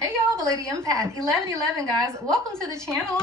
Hey y'all, the Lady Empath 1111, guys. Welcome to the channel.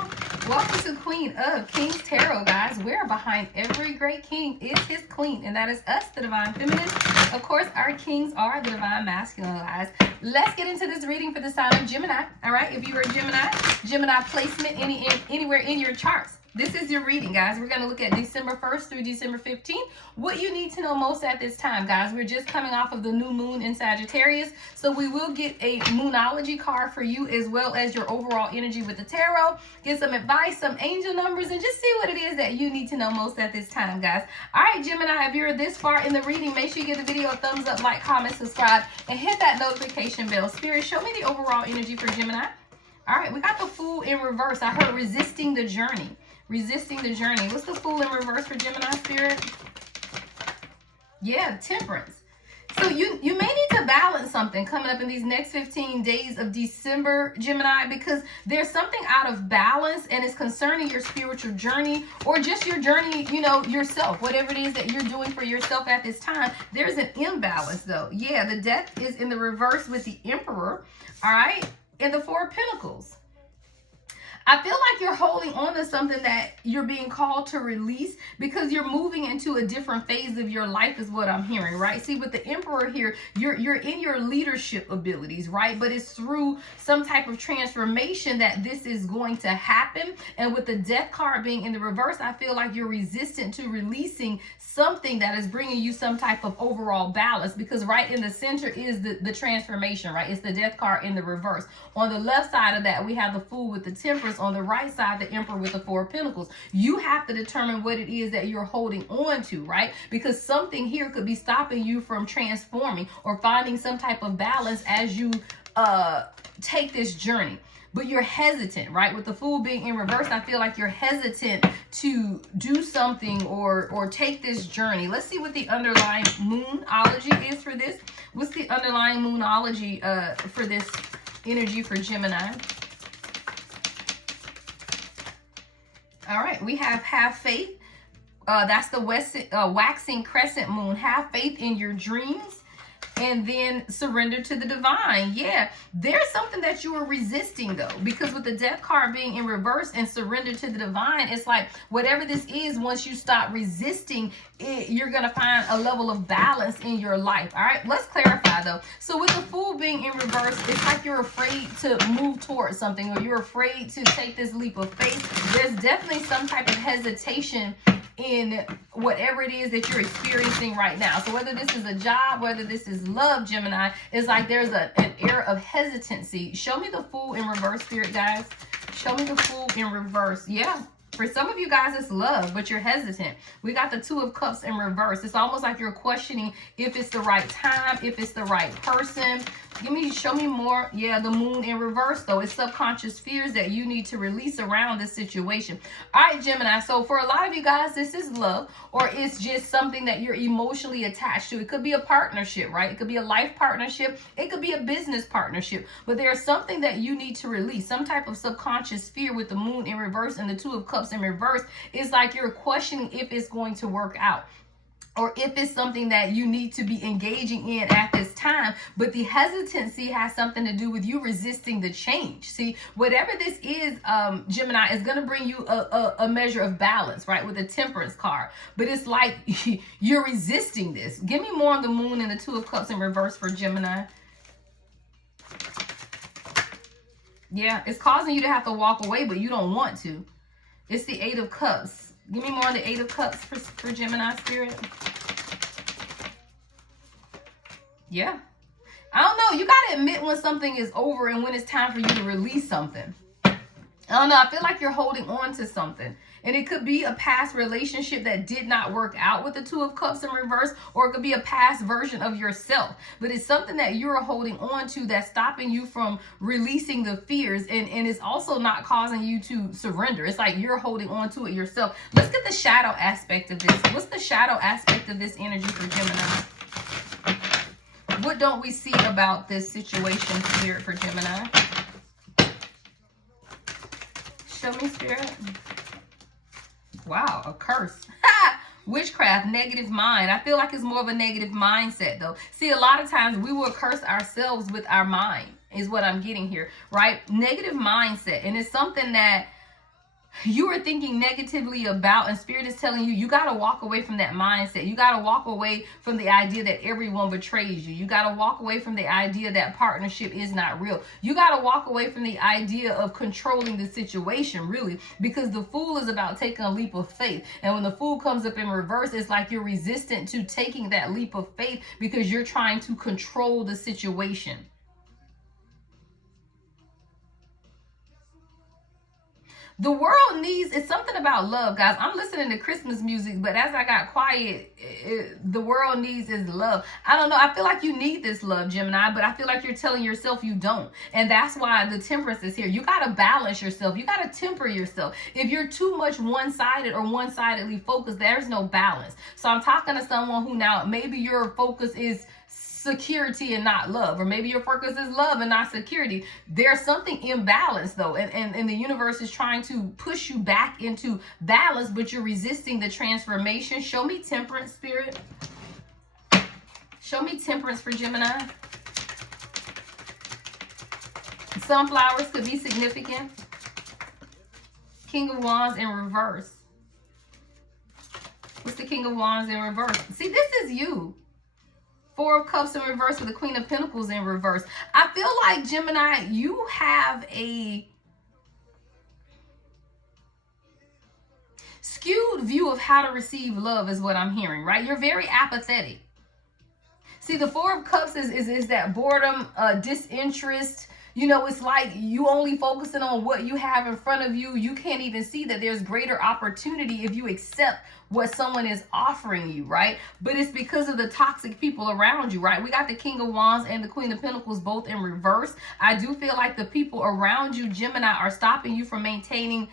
Welcome to Queen of Kings Tarot, guys. Where behind every great king is his queen, and that is us, the Divine Feminine. Of course, our kings are the Divine Masculine, guys. Let's get into this reading for the sign of Gemini. All right, if you are Gemini placement anywhere in your charts. This is your reading, guys. We're going to look at December 1st through December 15th. What you need to know most at this time, guys. We're just coming off of the new moon in Sagittarius. So we will get a moonology card for you as well as your overall energy with the tarot. Get some advice, some angel numbers, and just see what it is that you need to know most at this time, guys. All right, Gemini, if you're this far in the reading, make sure you give the video a thumbs up, like, comment, subscribe, and hit that notification bell. Spirit, show me the overall energy for Gemini. All right, we got the Fool in reverse. I heard resisting the journey. Resisting the journey. What's the Fool in reverse for Gemini, Spirit? Yeah, Temperance. So you may need to balance something coming up in these next 15 days of December, Gemini, because there's something out of balance and it's concerning your spiritual journey or just your journey, you know, yourself, whatever it is that you're doing for yourself at this time. There's an imbalance though. Yeah, the Death is in the reverse with the Emperor, all right, and the Four of Pentacles. I feel like you're holding on to something that you're being called to release because you're moving into a different phase of your life is what I'm hearing, right? See, with the Emperor here, you're in your leadership abilities, right? But it's through some type of transformation that this is going to happen. And with the Death card being in the reverse, I feel like you're resistant to releasing something that is bringing you some type of overall balance because right in the center is the transformation, right? It's the Death card in the reverse. On the left side of that, we have the Fool with the Temperance. On the right side, the Emperor with the Four of Pentacles. You have to determine what it is that you're holding on to, right? Because something here could be stopping you from transforming or finding some type of balance as you take this journey. But you're hesitant, right? With the Fool being in reverse, I feel like you're hesitant to do something or take this journey. Let's see what the underlying moonology is for this. What's the underlying moonology for this energy for Gemini? All right, we have faith. That's the waxing crescent moon. Have faith in your dreams and then surrender to the divine. Yeah, there's something that you are resisting though, because with the Death card being in reverse and surrender to the divine, it's like whatever this is, once you stop resisting it, you're going to find a level of balance in your life. All right, let's clarify though. So with the Fool being in reverse, it's like you're afraid to move towards something or you're afraid to take this leap of faith. There's definitely some type of hesitation in whatever it is that you're experiencing right now. So whether this is a job, whether this is love, Gemini, it's like there's an air of hesitancy. Show me the Fool in reverse, Spirit guys. Show me the Fool in reverse. Yeah. For some of you guys, it's love, but you're hesitant. We got the Two of Cups in reverse. It's almost like you're questioning if it's the right time, if it's the right person. Show me more. Yeah, the Moon in reverse, though. It's subconscious fears that you need to release around this situation. All right, Gemini. So for a lot of you guys, this is love, or it's just something that you're emotionally attached to. It could be a partnership, right? It could be a life partnership. It could be a business partnership. But there's something that you need to release, some type of subconscious fear with the Moon in reverse and the Two of Cups in reverse. It's like you're questioning if it's going to work out, or if it's something that you need to be engaging in at this time. But the hesitancy has something to do with you resisting the change. See, whatever this is, Gemini, is going to bring you a measure of balance, right, with the Temperance card. But it's like you're resisting this. Give me more on the Moon and the Two of Cups in reverse for Gemini. Yeah, it's causing you to have to walk away, but you don't want to. It's the Eight of Cups. Give me more on the Eight of Cups for Gemini, Spirit. Yeah. I don't know. You got to admit when something is over and when it's time for you to release something. I don't know. I feel like you're holding on to something. And it could be a past relationship that did not work out with the Two of Cups in reverse, or it could be a past version of yourself. But it's something that you're holding on to that's stopping you from releasing the fears, and it's also not causing you to surrender. It's like you're holding on to it yourself. Let's get the shadow aspect of this. What's the shadow aspect of this energy for Gemini? What don't we see about this situation, Spirit, for Gemini? Show me, Spirit. Wow, a curse. Witchcraft, negative mind. I feel like it's more of a negative mindset though. See, a lot of times we will curse ourselves with our mind. is what I'm getting here, right? Negative mindset. And it's something that you are thinking negatively about, and Spirit is telling you, you got to walk away from that mindset. You got to walk away from the idea that everyone betrays you. You got to walk away from the idea that partnership is not real. You got to walk away from the idea of controlling the situation, really, because the Fool is about taking a leap of faith. And when the Fool comes up in reverse, it's like you're resistant to taking that leap of faith because you're trying to control the situation. The world needs, it's something about love, guys. I'm listening to Christmas music, but as I got quiet, the world needs is love. I don't know. I feel like you need this love, Gemini, but I feel like you're telling yourself you don't. And that's why the temperance is here. You got to balance yourself. You got to temper yourself. If you're too much one-sided or one-sidedly focused, there's no balance. So I'm talking to someone who now maybe your focus is security and not love, or maybe your focus is love and not security. There's something imbalanced though, and the universe is trying to push you back into balance, but you're resisting the transformation. Show me temperance, Spirit. Show me temperance for Gemini. Sunflowers could be significant. King of Wands in reverse. What's the King of Wands in reverse? See, this is you. Four of Cups in reverse with the Queen of Pentacles in reverse. I feel like, Gemini, you have a skewed view of how to receive love is what I'm hearing, right? You're very apathetic. See, the Four of Cups is that boredom, disinterest. You know, it's like you only focusing on what you have in front of you. You can't even see that there's greater opportunity if you accept what someone is offering you, right? But it's because of the toxic people around you, right? We got the King of Wands and the Queen of Pentacles both in reverse. I do feel like the people around you, Gemini, are stopping you from maintaining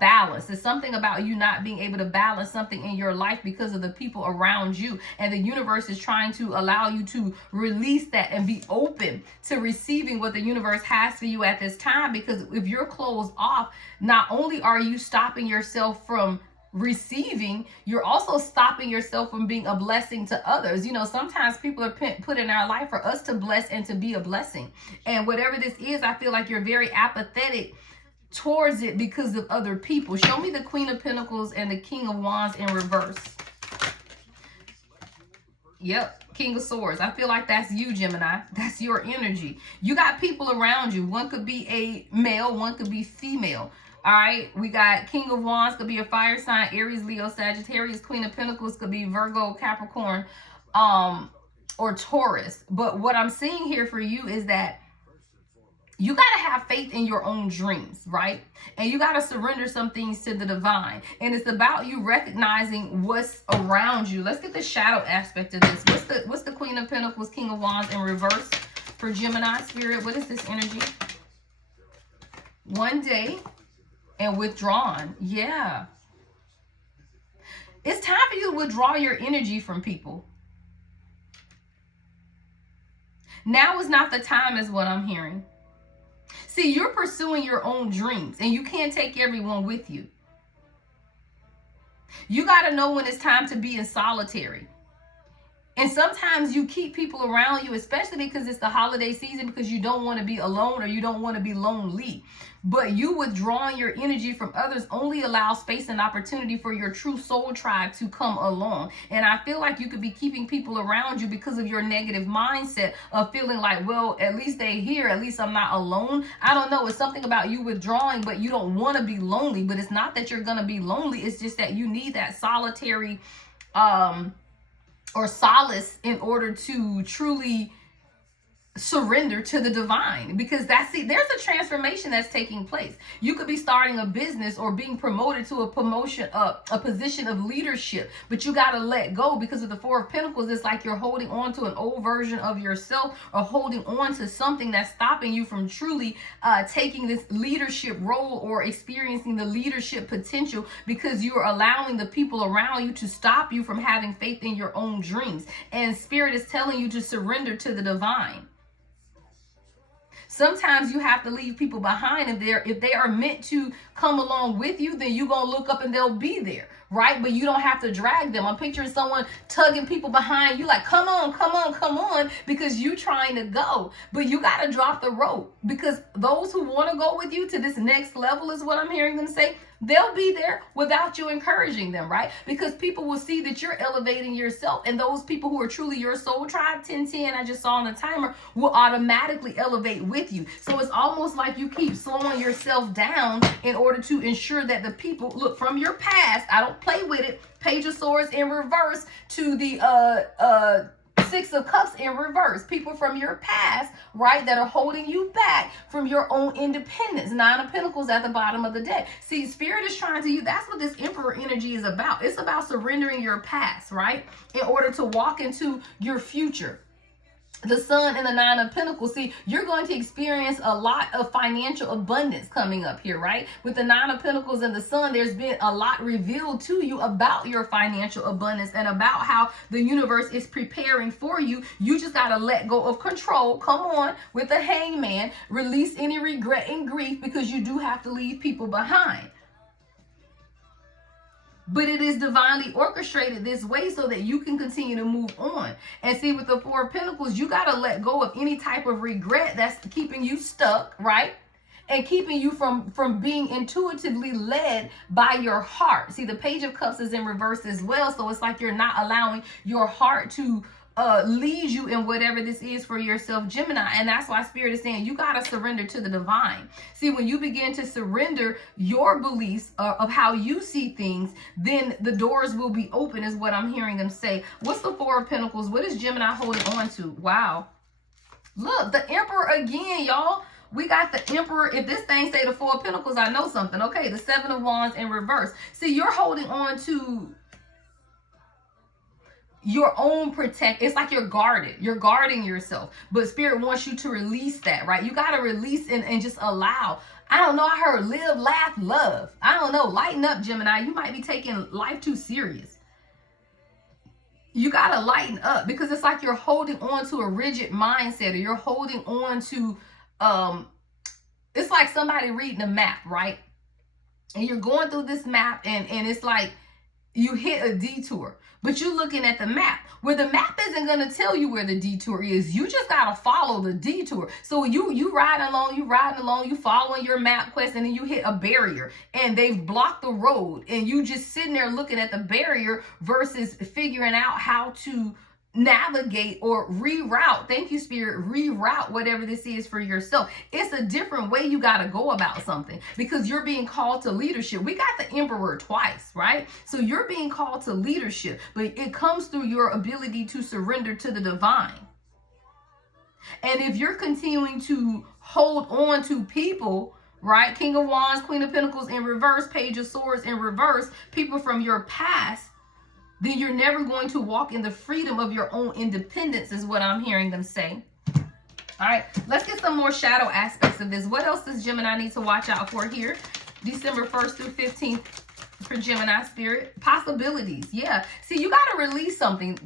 balance. It's something about you not being able to balance something in your life because of the people around you. And the universe is trying to allow you to release that and be open to receiving what the universe has for you at this time. Because if you're closed off, not only are you stopping yourself from receiving, you're also stopping yourself from being a blessing to others. You know, sometimes people are put in our life for us to bless and to be a blessing. And whatever this is, I feel like you're very apathetic towards it because of other people. Show me the Queen of Pentacles and the King of Wands in reverse. Yep, King of Swords. I feel like that's you, Gemini. That's your energy. You got people around you. One could be a male, one could be female. All right, we got King of Wands could be a fire sign, Aries, Leo, Sagittarius. Queen of Pentacles could be Virgo, Capricorn, or Taurus. But what I'm seeing here for you is that you got to have faith in your own dreams, right? And you got to surrender some things to the divine. And it's about you recognizing what's around you. Let's get the shadow aspect of this. What's the Queen of Pentacles, King of Wands in reverse for Gemini, Spirit? What is this energy? One day and withdrawn. Yeah. It's time for you to withdraw your energy from people. Now is not the time, is what I'm hearing. See, you're pursuing your own dreams and you can't take everyone with you. You got to know when it's time to be in solitary. And sometimes you keep people around you, especially because it's the holiday season, because you don't want to be alone or you don't want to be lonely. But you withdrawing your energy from others only allows space and opportunity for your true soul tribe to come along. And I feel like you could be keeping people around you because of your negative mindset of feeling like, well, at least they're here. At least I'm not alone. I don't know. It's something about you withdrawing, but you don't want to be lonely. But it's not that you're going to be lonely. It's just that you need that solitary or solace in order to truly surrender to the divine, because there's a transformation that's taking place. You could be starting a business or being promoted to a position of leadership, but you got to let go because of the Four of Pentacles. It's like you're holding on to an old version of yourself or holding on to something that's stopping you from truly taking this leadership role or experiencing the leadership potential, because you are allowing the people around you to stop you from having faith in your own dreams. And Spirit is telling you to surrender to the divine. Sometimes you have to leave people behind, and if they are meant to come along with you, then you're going to look up and they'll be there, right? But you don't have to drag them. I'm picturing someone tugging people behind you like, come on, come on, come on, because you trying to go. But you got to drop the rope, because those who want to go with you to this next level is what I'm hearing them say. They'll be there without you encouraging them, right? Because people will see that you're elevating yourself, and those people who are truly your soul tribe, 1010, I just saw on the timer, will automatically elevate with you. So it's almost like you keep slowing yourself down in order to ensure that the people, look, from your past, I don't play with it, Page of Swords in reverse to the Six of Cups in reverse. People from your past, right, that are holding you back from your own independence. Nine of Pentacles at the bottom of the deck. See, Spirit is trying to you. That's what this Emperor energy is about. It's about surrendering your past, right, in order to walk into your future. The Sun and the Nine of Pentacles. See, you're going to experience a lot of financial abundance coming up here, right? With the Nine of Pentacles and the Sun, there's been a lot revealed to you about your financial abundance and about how the universe is preparing for you. You just got to let go of control. Come on, with the Hangman. Release any regret and grief, because you do have to leave people behind. But it is divinely orchestrated this way so that you can continue to move on. And see, with the Four of Pentacles, you got to let go of any type of regret that's keeping you stuck, right? And keeping you from being intuitively led by your heart. See, the Page of Cups is in reverse as well. So it's like you're not allowing your heart to lead you in whatever this is for yourself, Gemini. And that's why Spirit is saying you got to surrender to the divine. See, when you begin to surrender your beliefs of how you see things, then the doors will be open, is what I'm hearing them say. What's the Four of Pentacles? What is Gemini holding on to? Wow. Look, the Emperor again, y'all. We got the Emperor. If this thing say the Four of Pentacles, I know something. Okay, the Seven of Wands in reverse. See, you're holding on to your own protect. It's like you're guarded. You're guarding yourself. But Spirit wants you to release that, right? You got to release and just allow. I don't know. I heard live, laugh, love. I don't know. Lighten up, Gemini. You might be taking life too serious. You got to lighten up, because it's like you're holding on to a rigid mindset, or you're holding on to, it's like somebody reading a map, right? And you're going through this map and it's like you hit a detour. But you're looking at the map, where the map isn't going to tell you where the detour is. You just got to follow the detour. So you riding along, you following your map quest, and then you hit a barrier and they've blocked the road, and you just sitting there looking at the barrier versus figuring out how to navigate or reroute. Thank you, Spirit. Reroute whatever this is for yourself. It's a different way you got to go about something, because you're being called to leadership. We got the Emperor twice, right? So you're being called to leadership, but it comes through your ability to surrender to the divine. And if you're continuing to hold on to people, right? King of Wands, Queen of Pentacles in reverse, Page of Swords in reverse, people from your past, then you're never going to walk in the freedom of your own independence, is what I'm hearing them say. All right, let's get some more shadow aspects of this. What else does Gemini need to watch out for here? December 1st through 15th for Gemini, Spirit. Possibilities. Yeah. See, you got to release something.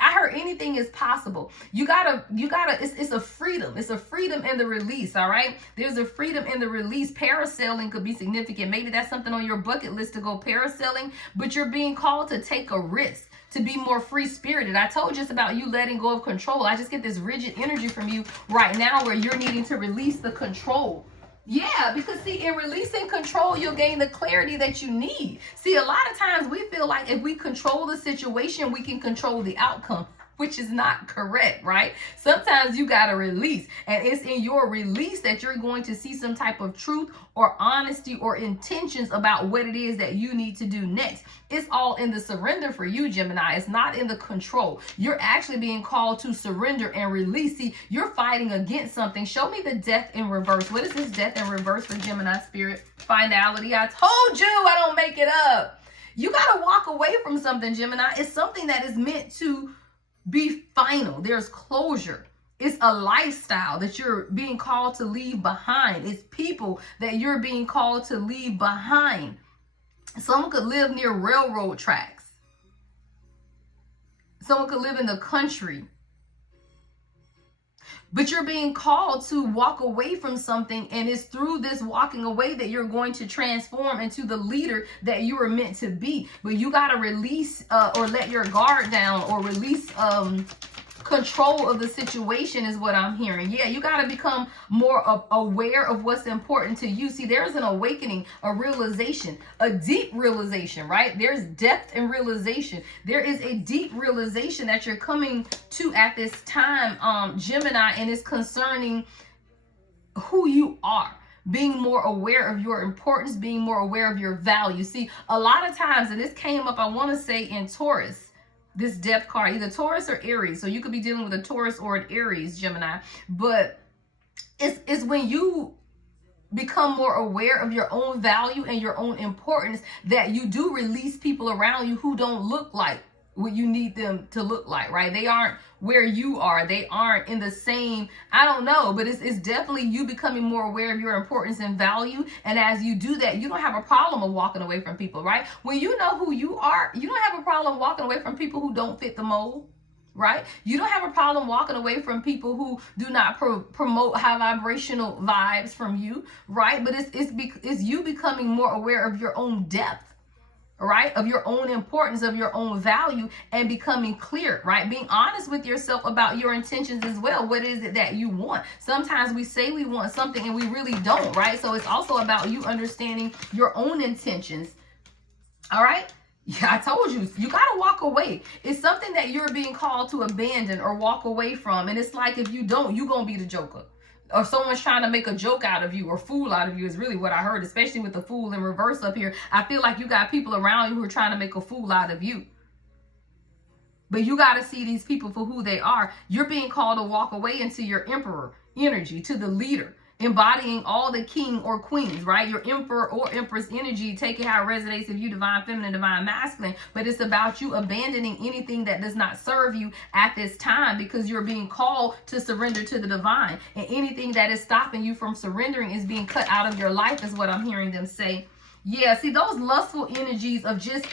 I heard anything is possible. You gotta, it's a freedom. It's a freedom in the release. All right. There's a freedom in the release. Parasailing could be significant. Maybe that's something on your bucket list, to go parasailing, but you're being called to take a risk, to be more free-spirited. I told you it's about you letting go of control. I just get this rigid energy from you right now, where you're needing to release the control. Yeah, because see, in releasing control, you'll gain the clarity that you need. See, a lot of times we feel like if we control the situation, we can control the outcome, which is not correct, right? Sometimes you got to release, and it's in your release that you're going to see some type of truth or honesty or intentions about what it is that you need to do next. It's all in the surrender for you, Gemini. It's not in the control. You're actually being called to surrender and release. See, you're fighting against something. Show me the Death in reverse. What is this Death in reverse for Gemini, Spirit? Finality. I told you I don't make it up. You got to walk away from something, Gemini. It's something that is meant to be final. There's closure. It's a lifestyle that you're being called to leave behind. It's people that you're being called to leave behind. Someone could live near railroad tracks. Someone could live in the country. But you're being called to walk away from something, and it's through this walking away that you're going to transform into the leader that you were meant to be. But you got to release or let your guard down, or release control of the situation is what I'm hearing. Yeah, you got to become more aware of what's important to you. See, there's an awakening, a realization, a deep realization, right? There's depth and realization. There is a deep realization that you're coming to at this time, Gemini, and it's concerning who you are. Being more aware of your importance, being more aware of your value. See, a lot of times, and this came up, I want to say, in Taurus, this death card, either Taurus or Aries. So you could be dealing with a Taurus or an Aries, Gemini. But it's when you become more aware of your own value and your own importance that you do release people around you who don't look like what you need them to look like, right? They aren't where you are. They aren't in the same, I don't know, but it's definitely you becoming more aware of your importance and value. And as you do that, you don't have a problem of walking away from people, right? When you know who you are, you don't have a problem walking away from people who don't fit the mold, right? You don't have a problem walking away from people who do not promote high vibrational vibes from you, right? But it's you becoming more aware of your own depth, right? Of your own importance, of your own value, and becoming clear, right? Being honest with yourself about your intentions as well. What is it that you want? Sometimes we say we want something and we really don't, right? So it's also about you understanding your own intentions. All right? Yeah, I told you, you got to walk away. It's something that you're being called to abandon or walk away from. And it's like, if you don't, you're going to be the joker. Or someone's trying to make a joke out of you or fool out of you is really what I heard, especially with the fool in reverse up here. I feel like you got people around you who are trying to make a fool out of you. But you got to see these people for who they are. You're being called to walk away into your emperor energy, to the leader, embodying all the king or queens, right? Your emperor or empress energy, take it how it resonates if you divine feminine, divine masculine. But it's about you abandoning anything that does not serve you at this time, because you're being called to surrender to the divine. And anything that is stopping you from surrendering is being cut out of your life, is what I'm hearing them say. Yeah, see, those lustful energies of just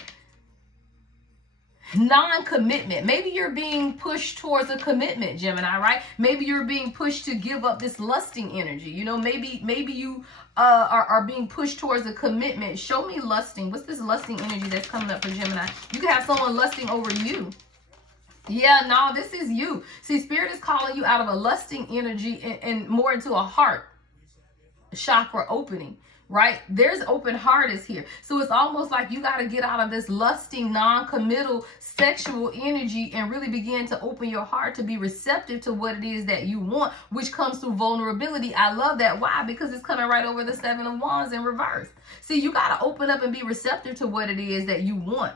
non-commitment. Maybe you're being pushed towards a commitment, Gemini, right? Maybe you're being pushed to give up this lusting energy. You know, maybe you are being pushed towards a commitment. Show me lusting. What's this lusting energy that's coming up for Gemini? You can have someone lusting over you. Yeah, no, this is you. See, Spirit is calling you out of a lusting energy and more into a heart chakra opening. Right? There's open heart is here. So it's almost like you got to get out of this lusting, non-committal sexual energy and really begin to open your heart to be receptive to what it is that you want, which comes through vulnerability. I love that. Why? Because it's coming right over the Seven of Wands in reverse. See, you got to open up and be receptive to what it is that you want.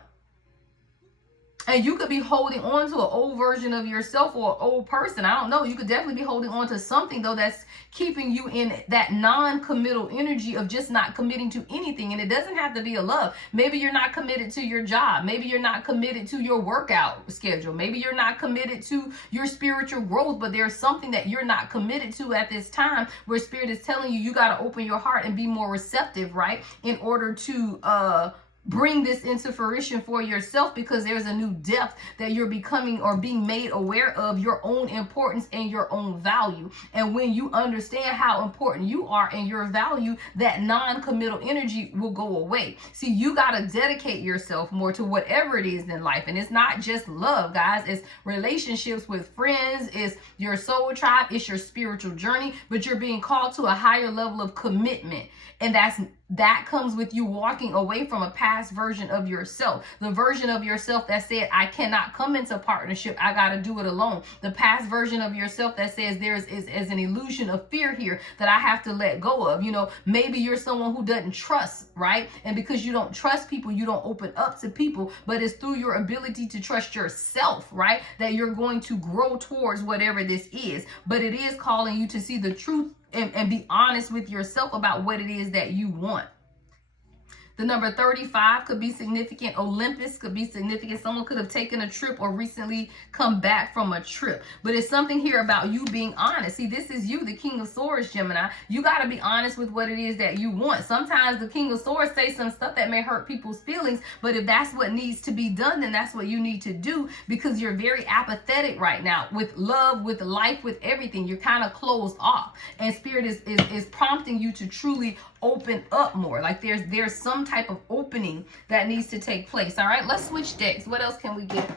And you could be holding on to an old version of yourself or an old person. I don't know. You could definitely be holding on to something, though, that's keeping you in that non-committal energy of just not committing to anything. And it doesn't have to be a love. Maybe you're not committed to your job. Maybe you're not committed to your workout schedule. Maybe you're not committed to your spiritual growth, but there's something that you're not committed to at this time where Spirit is telling you, you got to open your heart and be more receptive, right? In order to, bring this into fruition for yourself, because there's a new depth that you're becoming or being made aware of your own importance and your own value. And when you understand how important you are and your value, that non-committal energy will go away. See, you got to dedicate yourself more to whatever it is in life. And it's not just love, guys. It's relationships with friends. It's your soul tribe. It's your spiritual journey. But you're being called to a higher level of commitment. And that comes with you walking away from a past version of yourself. The version of yourself that said, I cannot come into partnership. I got to do it alone. The past version of yourself that says there is an illusion of fear here that I have to let go of. You know, maybe you're someone who doesn't trust, right? And because you don't trust people, you don't open up to people. But it's through your ability to trust yourself, right, that you're going to grow towards whatever this is. But it is calling you to see the truth and be honest with yourself about what it is that you want. The number 35 could be significant. Olympus could be significant. Someone could have taken a trip or recently come back from a trip. But it's something here about you being honest. See, this is you, the King of Swords, Gemini. You got to be honest with what it is that you want. Sometimes the King of Swords say some stuff that may hurt people's feelings, but if that's what needs to be done, then that's what you need to do, because you're very apathetic right now with love, with life, with everything. You're kind of closed off, and Spirit is prompting you to truly open up more. Like there's some type of opening that needs to take place. All right, let's switch decks. What else can we get?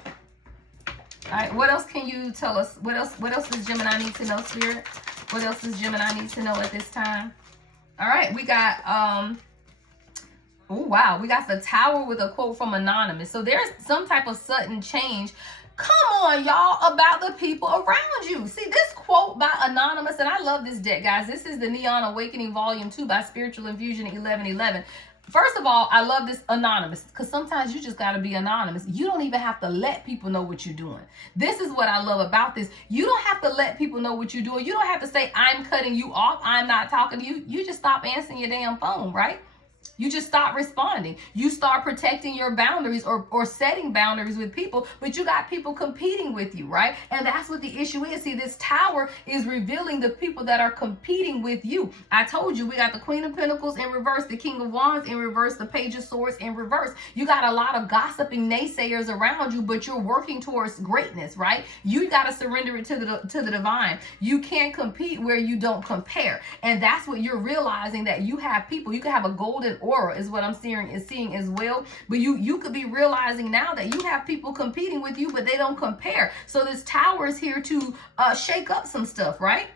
All right, what else can you tell us? What else does Gemini need to know, Spirit? What else does Gemini need to know at this time? All right, we got oh wow, we got the Tower with a quote from Anonymous. So there's some type of sudden change. Come on, y'all, about the people around you. See, this quote by Anonymous, and I love this deck, guys. This is the Neon Awakening Volume 2 by Spiritual Infusion 1111. First of all, I love this Anonymous, because sometimes you just got to be anonymous. You don't even have to let people know what you're doing. This is what I love about this. You don't have to let people know what you're doing. You don't have to say, I'm cutting you off, I'm not talking to you. You just stop answering your damn phone, right? You just stop responding. You start protecting your boundaries or setting boundaries with people, but you got people competing with you, right? And that's what the issue is. See, this Tower is revealing the people that are competing with you. I told you, we got the Queen of Pentacles in reverse, the King of Wands in reverse, the Page of Swords in reverse. You got a lot of gossiping naysayers around you, but you're working towards greatness, right? You got to surrender it to the divine. You can't compete where you don't compare. And that's what you're realizing, that you have people. You can have a golden aura is what I'm seeing as well. But you could be realizing now that you have people competing with you, but they don't compare. So this Tower is here to shake up some stuff, right?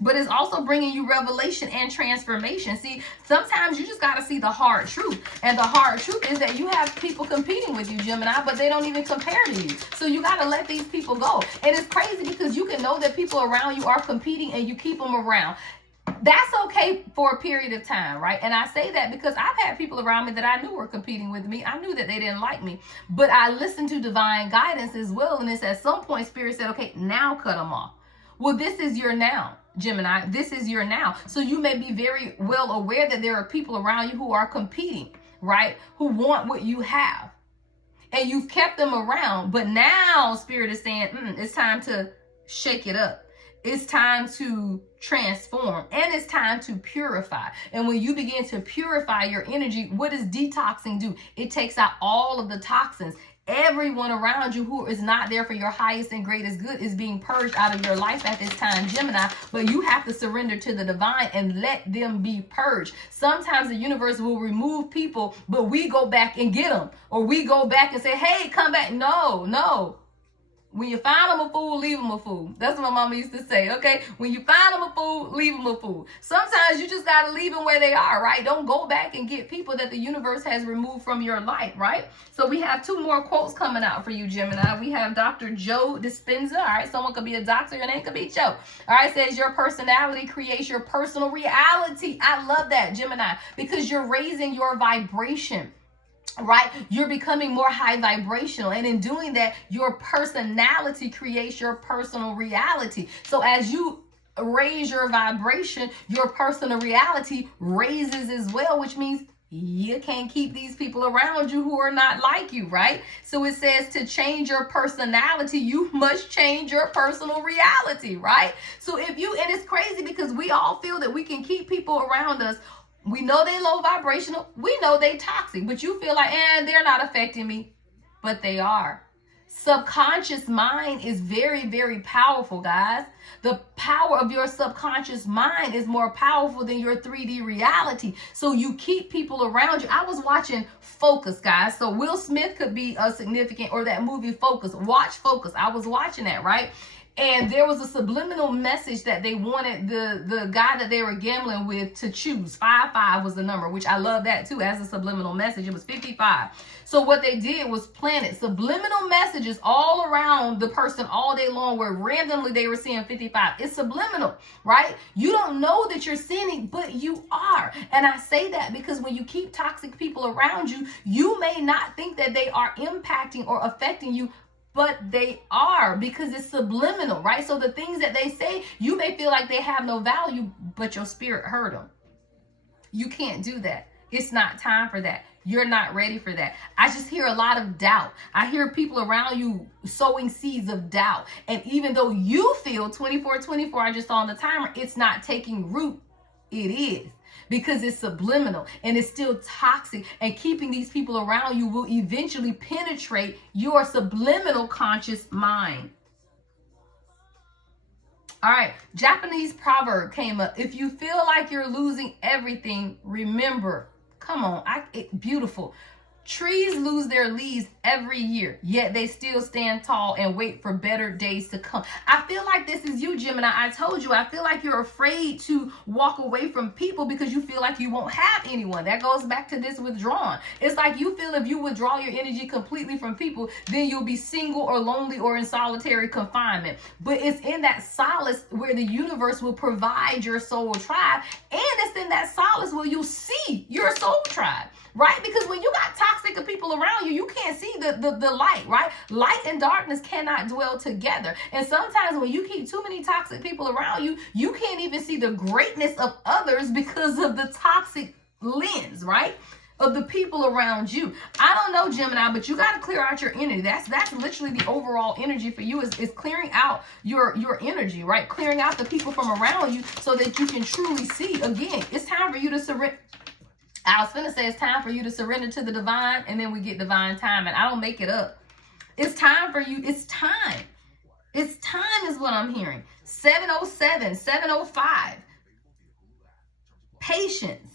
But it's also bringing you revelation and transformation. See, sometimes you just got to see the hard truth. And the hard truth is that you have people competing with you, Gemini, but they don't even compare to you. So you got to let these people go. And it's crazy because you can know that people around you are competing and you keep them around. That's okay for a period of time, right? And I say that because I've had people around me that I knew were competing with me. I knew that they didn't like me, but I listened to divine guidance as well. And it's at some point, Spirit said, okay, now cut them off. Well, this is your now, Gemini. This is your now. So you may be very well aware that there are people around you who are competing, right? Who want what you have. And you've kept them around, but now Spirit is saying, it's time to shake it up. It's time to transform, and it's time to purify. And when you begin to purify your energy, what does detoxing do? It takes out all of the toxins. Everyone around you who is not there for your highest and greatest good is being purged out of your life at this time, Gemini. But you have to surrender to the divine and let them be purged. Sometimes the universe will remove people, but we go back and get them. Or we go back and say, hey, come back. No. When you find them a fool, leave them a fool. That's what my mama used to say, okay? When you find them a fool, leave them a fool. Sometimes you just got to leave them where they are, right? Don't go back and get people that the universe has removed from your life, right? So we have two more quotes coming out for you, Gemini. We have Dr. Joe Dispenza. All right, someone could be a doctor. Your name could be Joe. All right, says your personality creates your personal reality. I love that, Gemini, because you're raising your vibration. Right? You're becoming more high vibrational. And in doing that, your personality creates your personal reality. So as you raise your vibration, your personal reality raises as well, which means you can't keep these people around you who are not like you, right? So it says to change your personality, you must change your personal reality, right? So and it's crazy because we all feel that we can keep people around us. We know they low vibrational. We know they toxic, but you feel like, they're not affecting me, but they are. Subconscious mind is very, very powerful, guys. The power of your subconscious mind is more powerful than your 3D reality. So you keep people around you. I was watching Focus, guys. So Will Smith could be a significant, or that movie Focus. Watch Focus. I was watching that, right? And there was a subliminal message that they wanted the guy that they were gambling with to choose. 55 was the number, which I love that too as a subliminal message. It was 55. So what they did was planted subliminal messages all around the person all day long, where randomly they were seeing 55. It's subliminal, right? You don't know that you're sinning, but you are. And I say that because when you keep toxic people around you, you may not think that they are impacting or affecting you, but they are, because it's subliminal, right? So the things that they say, you may feel like they have no value, but your spirit heard them. You can't do that. It's not time for that. You're not ready for that. I just hear a lot of doubt. I hear people around you sowing seeds of doubt. And even though you feel 24, I just saw on the timer, it's not taking root. It is. Because it's subliminal and it's still toxic, and keeping these people around you will eventually penetrate your subliminal conscious mind. All right, Japanese proverb came up. If you feel like you're losing everything, remember. Come on, beautiful. Trees lose their leaves every year, yet they still stand tall and wait for better days to come. I feel like this is you, Gemini. I told you, I feel like you're afraid to walk away from people because you feel like you won't have anyone. That goes back to this withdrawing. It's like you feel if you withdraw your energy completely from people, then you'll be single or lonely or in solitary confinement. But it's in that solace where the universe will provide your soul tribe, and it's in that solace where you'll see your soul tribe. Right? Because when you got toxic people around you, you can't see the light, right? Light and darkness cannot dwell together. And sometimes when you keep too many toxic people around you, you can't even see the greatness of others because of the toxic lens, right? Of the people around you. I don't know, Gemini, but you got to clear out your energy. That's literally the overall energy for you is clearing out your energy, right? Clearing out the people from around you so that you can truly see. Again, it's time for you to surrender. I was finna say it's time for you to surrender to the divine, and then we get divine timing. I don't make it up. It's time for you. It's time. It's time is what I'm hearing. 707, 705. Patience.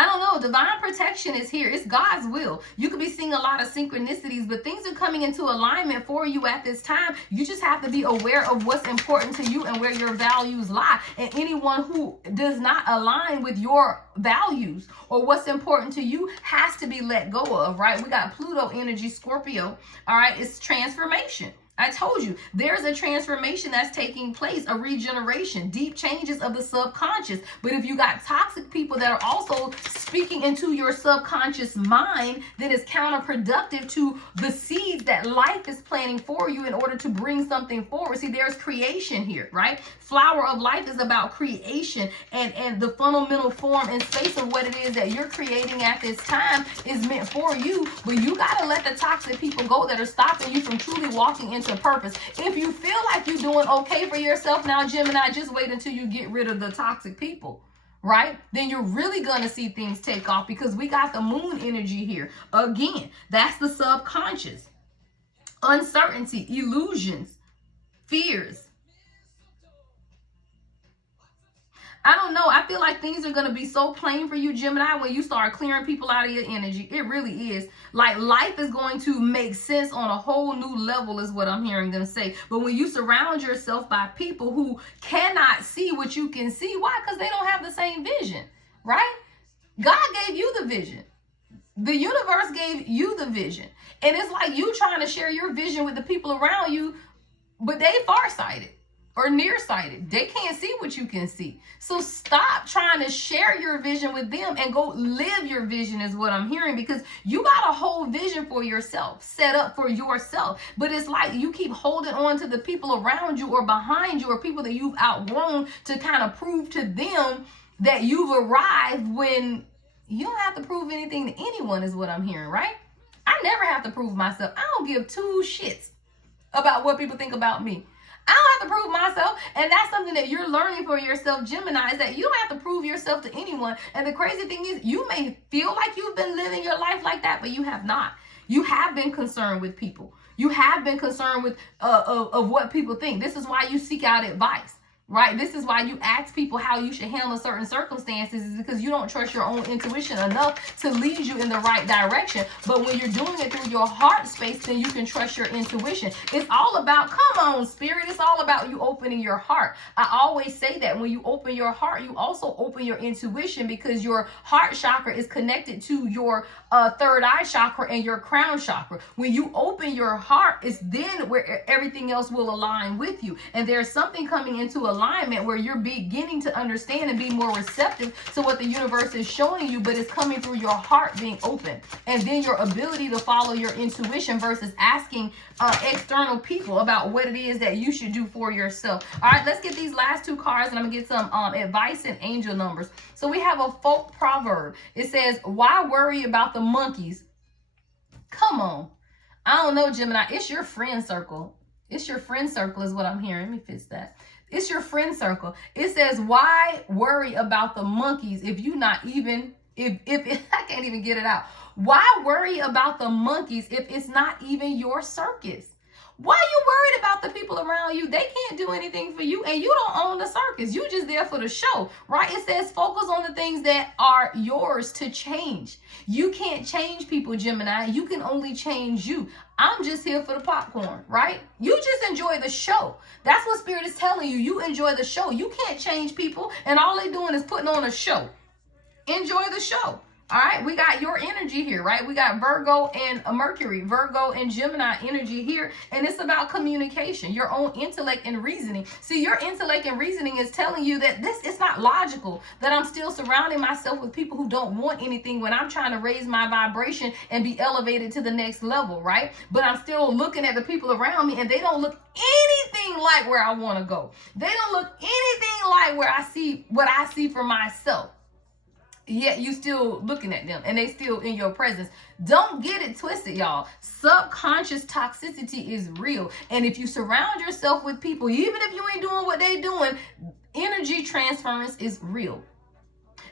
I don't know. Divine protection is here. It's God's will. You could be seeing a lot of synchronicities, but things are coming into alignment for you at this time. You just have to be aware of what's important to you and where your values lie. And anyone who does not align with your values or what's important to you has to be let go of, right? We got Pluto energy, Scorpio. All right. It's transformation. I told you, there's a transformation that's taking place, a regeneration, deep changes of the subconscious. But if you got toxic people that are also speaking into your subconscious mind, then it's counterproductive to the seeds that life is planting for you in order to bring something forward. See, there's creation here, right? Flower of life is about creation, and the fundamental form and space of what it is that you're creating at this time is meant for you. But you got to let the toxic people go that are stopping you from truly walking into purpose. If you feel like you're doing okay for yourself now, Gemini, just wait until you get rid of the toxic people, right? Then you're really going to see things take off, because we got the moon energy here. Again, that's the subconscious. Uncertainty, illusions, fears. I don't know. I feel like things are going to be so plain for you, Gemini, when you start clearing people out of your energy. It really is. Like, life is going to make sense on a whole new level is what I'm hearing them say. But when you surround yourself by people who cannot see what you can see, why? Because they don't have the same vision, right? God gave you the vision. The universe gave you the vision. And it's like you trying to share your vision with the people around you, but they farsighted or nearsighted. They can't see what you can see. So stop trying to share your vision with them and go live your vision is what I'm hearing, because you got a whole vision for yourself, set up for yourself. But it's like you keep holding on to the people around you or behind you or people that you've outgrown to kind of prove to them that you've arrived, when you don't have to prove anything to anyone is what I'm hearing, right? I never have to prove myself. I don't give two shits about what people think about me. I don't have to prove myself. And that's something that you're learning for yourself, Gemini, is that you don't have to prove yourself to anyone. And the crazy thing is, you may feel like you've been living your life like that, but you have not. You have been concerned with people. You have been concerned with of what people think. This is why you seek out advice, right? This is why you ask people how you should handle certain circumstances, is because you don't trust your own intuition enough to lead you in the right direction. But when you're doing it through your heart space, then you can trust your intuition. It's all about, come on, spirit. It's all about you opening your heart. I always say that when you open your heart, you also open your intuition, because your heart chakra is connected to your third eye chakra and your crown chakra. When you open your heart, it's then where everything else will align with you. And there's something coming into alignment alignment where you're beginning to understand and be more receptive to what the universe is showing you, but it's coming through your heart being open. And then your ability to follow your intuition versus asking external people about what it is that you should do for yourself. All right, let's get these last two cards and I'm gonna get some advice and angel numbers. So we have a folk proverb. It says, why worry about the monkeys? Come on. I don't know, Gemini. It's your friend circle. It's your friend circle is what I'm hearing. Let me fix that. It's your friend circle. It says, why worry about the monkeys if you not even, if I can't even get it out. Why worry about the monkeys if it's not even your circus? Why are you worried about the people around you? They can't do anything for you, and you don't own the circus. You just there for the show, right? It says focus on the things that are yours to change. You can't change people, Gemini. You can only change you. I'm just here for the popcorn, right? You just enjoy the show. That's what Spirit is telling you. You enjoy the show. You can't change people, and all they're doing is putting on a show. Enjoy the show. All right, we got your energy here, right? We got Virgo and Mercury, Virgo and Gemini energy here. And it's about communication, your own intellect and reasoning. See, your intellect and reasoning is telling you that it's not logical, that I'm still surrounding myself with people who don't want anything when I'm trying to raise my vibration and be elevated to the next level, right? But I'm still looking at the people around me and they don't look anything like where I want to go. They don't look anything like where I see what I see for myself. Yet you still looking at them and they still in your presence. Don't get it twisted, y'all. Subconscious toxicity is real. And if you surround yourself with people, even if you ain't doing what they doing, energy transference is real.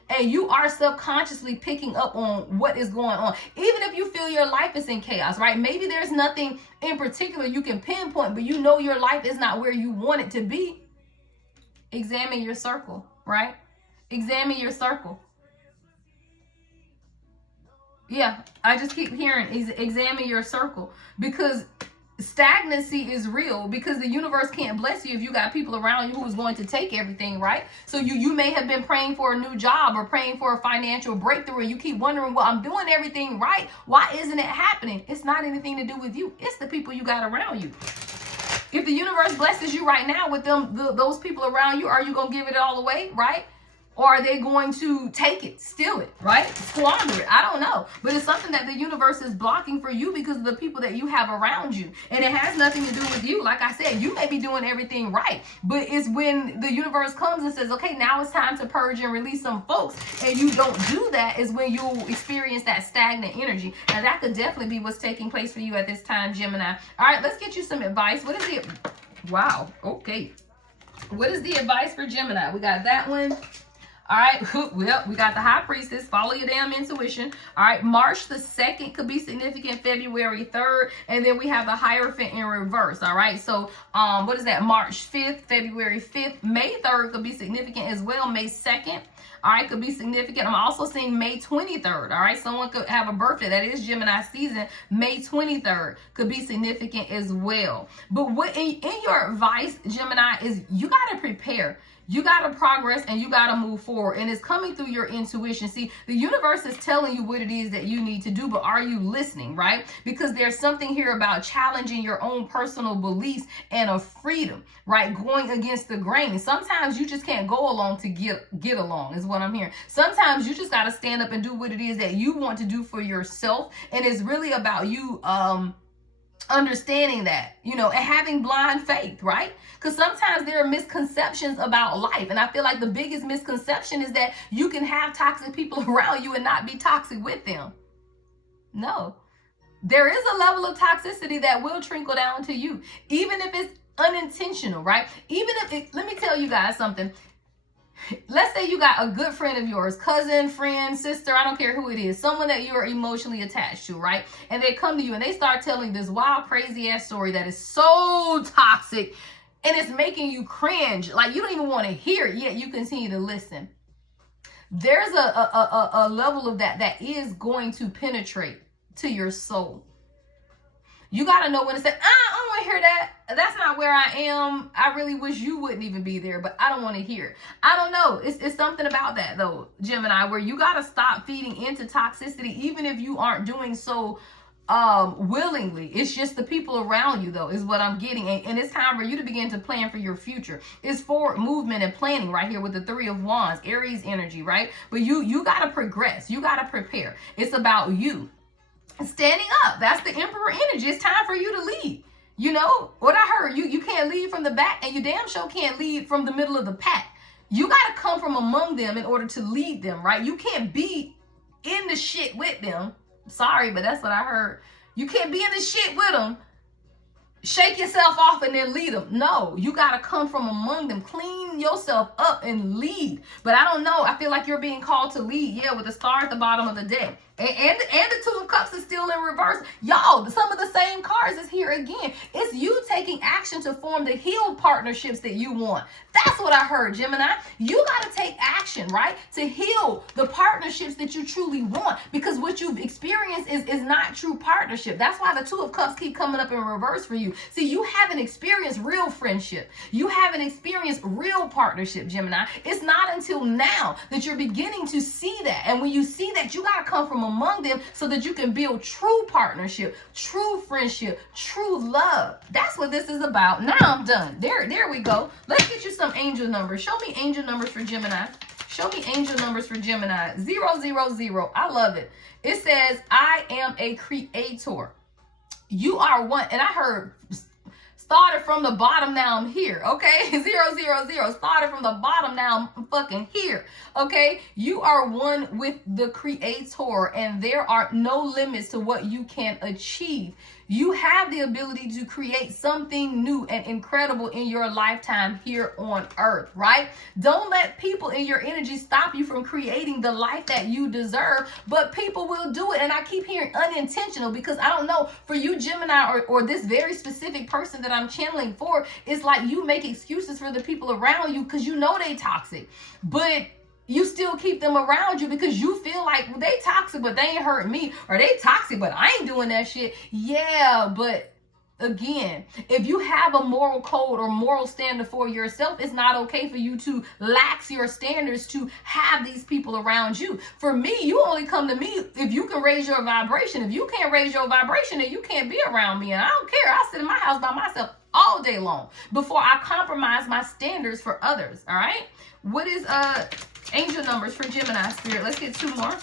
And you are subconsciously picking up on what is going on. Even if you feel your life is in chaos, right? Maybe there's nothing in particular you can pinpoint, but you know your life is not where you want it to be. Examine your circle, right? Examine your circle. Yeah, I just keep hearing examine your circle, because stagnancy is real, because the universe can't bless you if you got people around you who's going to take everything, right? So you may have been praying for a new job or praying for a financial breakthrough and you keep wondering, well, I'm doing everything right. Why isn't it happening? It's not anything to do with you. It's the people you got around you. If the universe blesses you right now with those people around you, are you going to give it all away, right? Or are they going to take it, steal it, right? Squander it. I don't know. But it's something that the universe is blocking for you because of the people that you have around you. And it has nothing to do with you. Like I said, you may be doing everything right. But it's when the universe comes and says, okay, now it's time to purge and release some folks, and you don't do that, is when you'll experience that stagnant energy. And that could definitely be what's taking place for you at this time, Gemini. All right, let's get you some advice. What is it? Wow. Okay. What is the advice for Gemini? We got that one. All right, well, we got the High Priestess. Follow your damn intuition. All right, March the 2nd could be significant, February 3rd, and then we have the Hierophant in reverse. All right, so what is that? March 5th, February 5th, May 3rd could be significant as well, May 2nd. All right, could be significant. I'm also seeing May 23rd. All right, someone could have a birthday. That is Gemini season. May 23rd could be significant as well. But what in your advice, Gemini, is you got to prepare. You got to progress and you got to move forward. And it's coming through your intuition. See, the universe is telling you what it is that you need to do, but are you listening, right? Because there's something here about challenging your own personal beliefs and a freedom, right? Going against the grain. Sometimes you just can't go along to get along is what I'm hearing. Sometimes you just got to stand up and do what it is that you want to do for yourself. And it's really about you, understanding that, and having blind faith, right? Because sometimes there are misconceptions about life. And I feel like the biggest misconception is that you can have toxic people around you and not be toxic with them. No, there is a level of toxicity that will trickle down to you, even if it's unintentional, right? Even if let me tell you guys something. Let's say you got a good friend of yours, cousin, friend, sister, I don't care who it is, someone that you're emotionally attached to, right? And they come to you and they start telling this wild, crazy ass story that is so toxic and it's making you cringe. Like you don't even want to hear it, yet you continue to listen. There's a level of that is going to penetrate to your soul. You got to know when to say, I don't want to hear that. That's not where I am. I really wish you wouldn't even be there, but I don't want to hear it. I don't know. It's something about that, though, Gemini, where you got to stop feeding into toxicity, even if you aren't doing so willingly. It's just the people around you, though, is what I'm getting. And it's time for you to begin to plan for your future. It's forward movement and planning right here with the Three of Wands, Aries energy, right? But you got to progress. You got to prepare. It's about you standing up. That's the Emperor energy. It's time for you to lead. You know what I heard? You can't lead from the back, and you damn sure can't lead from the middle of the pack. You got to come from among them in order to lead them, right? You can't be in the shit with them. Sorry, but that's what I heard. You can't be in the shit with them, shake yourself off, and then lead them. No, you got to come from among them. Clean yourself up and lead. But I don't know. I feel like you're being called to lead. Yeah, with the star at the bottom of the deck. And the Two of Cups is still in reverse. Y'all, some of the same cards is here again. It's you taking action to form the healed partnerships that you want. That's what I heard, Gemini. You got to take action, right? To heal the partnerships that you truly want. Because what you've experienced is not true partnership. That's why the Two of Cups keep coming up in reverse for you. See, you haven't experienced real friendship. You haven't experienced real partnership, Gemini. It's not until now that you're beginning to see that. And when you see that, you got to come from among them so that you can build true partnership, true friendship, true love. That's what this is about. Now I'm done. There we go. Let's get you some angel numbers. Show me angel numbers for Gemini. Show me angel numbers for Gemini. 000. I love it. It says, I am a creator. You are one. And I heard started from the bottom, now I'm here, okay? 000. Started from the bottom, now I'm fucking here, okay? You are one with the Creator, and there are no limits to what you can achieve. You have the ability to create something new and incredible in your lifetime here on earth, right? Don't let people in your energy stop you from creating the life that you deserve, but people will do it. And I keep hearing unintentional, because I don't know, for you, Gemini, or this very specific person that I'm channeling for, it's like you make excuses for the people around you because you know they toxic, but you still keep them around you because you feel like, well, they toxic, but they ain't hurt me, or they toxic, but I ain't doing that shit. Yeah, but again, if you have a moral code or moral standard for yourself, it's not okay for you to lax your standards to have these people around you. For me, you only come to me if you can raise your vibration. If you can't raise your vibration, then you can't be around me. And I don't care. I'll sit in my house by myself all day long before I compromise my standards for others. All right. What is angel numbers for Gemini spirit? Let's get two more.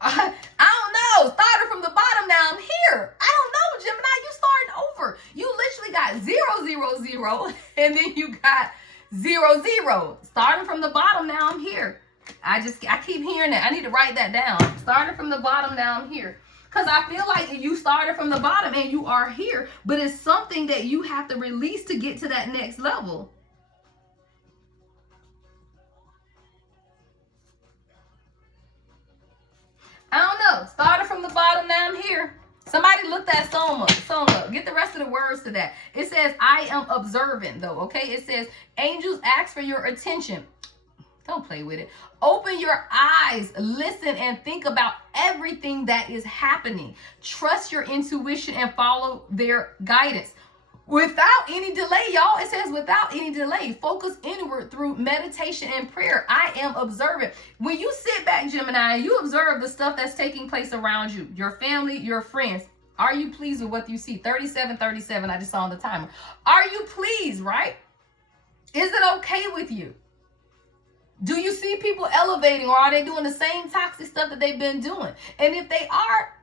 I don't know. Started from the bottom, now I'm here. I don't know, Gemini. You starting over. You literally got 000, and then you got 00. Starting from the bottom, now I'm here. I keep hearing that. I need to write that down. Starting from the bottom, now I'm here. Because I feel like you started from the bottom and you are here, but it's something that you have to release to get to that next level. I don't know. Started from the bottom, now I'm here. Somebody look that song up. Get the rest of the words to that. It says, I am observant, though, okay? It says, angels ask for your attention. Don't play with it. Open your eyes, listen, and think about everything that is happening. Trust your intuition and follow their guidance. Without any delay, y'all, it says without any delay, focus inward through meditation and prayer. I am observant. When you sit back, Gemini, you observe the stuff that's taking place around you, your family, your friends. Are you pleased with what you see? 37:37, I just saw on the timer. Are you pleased, right? Is it okay with you? Do you see people elevating, or are they doing the same toxic stuff that they've been doing? And if they are,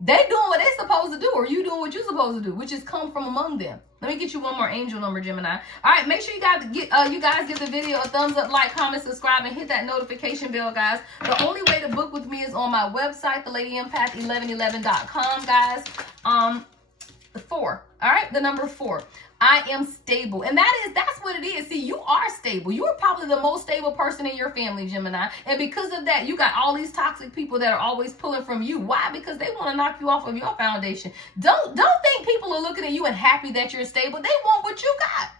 they doing what they're supposed to do, or you doing what you're supposed to do, which is come from among them. Let me get you one more angel number, Gemini. All right, make sure you guys give the video a thumbs up, like, comment, subscribe, and hit that notification bell, guys. The only way to book with me is on my website, thelady1111.com, guys. 4. All right, the number 4. I am stable. And that's what it is. See, you are stable. You are probably the most stable person in your family, Gemini. And because of that, you got all these toxic people that are always pulling from you. Why? Because they want to knock you off of your foundation. Don't think people are looking at you and happy that you're stable. They want what you got.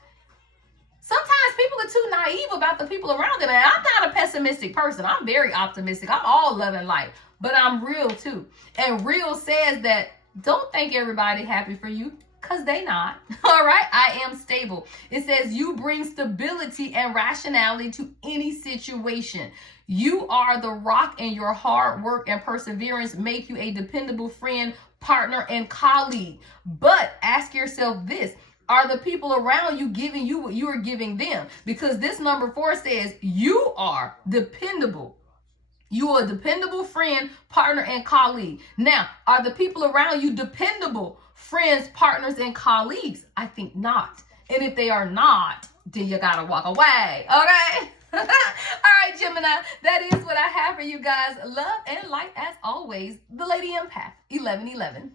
Sometimes people are too naive about the people around them. And I'm not a pessimistic person. I'm very optimistic. I'm all love and light. But I'm real too. And real says that don't think everybody happy for you. Because they not. All right. I am stable. It says you bring stability and rationality to any situation. You are the rock, and your hard work and perseverance make you a dependable friend, partner, and colleague. But ask yourself this. Are the people around you giving you what you are giving them? Because this number 4 says you are dependable. You are a dependable friend, partner, and colleague. Now, are the people around you dependable friends, partners, and colleagues? I think not. And if they are not, then you gotta walk away. Okay? All right, Gemini, that is what I have for you guys. Love and light as always. The Lady Empath, 1111.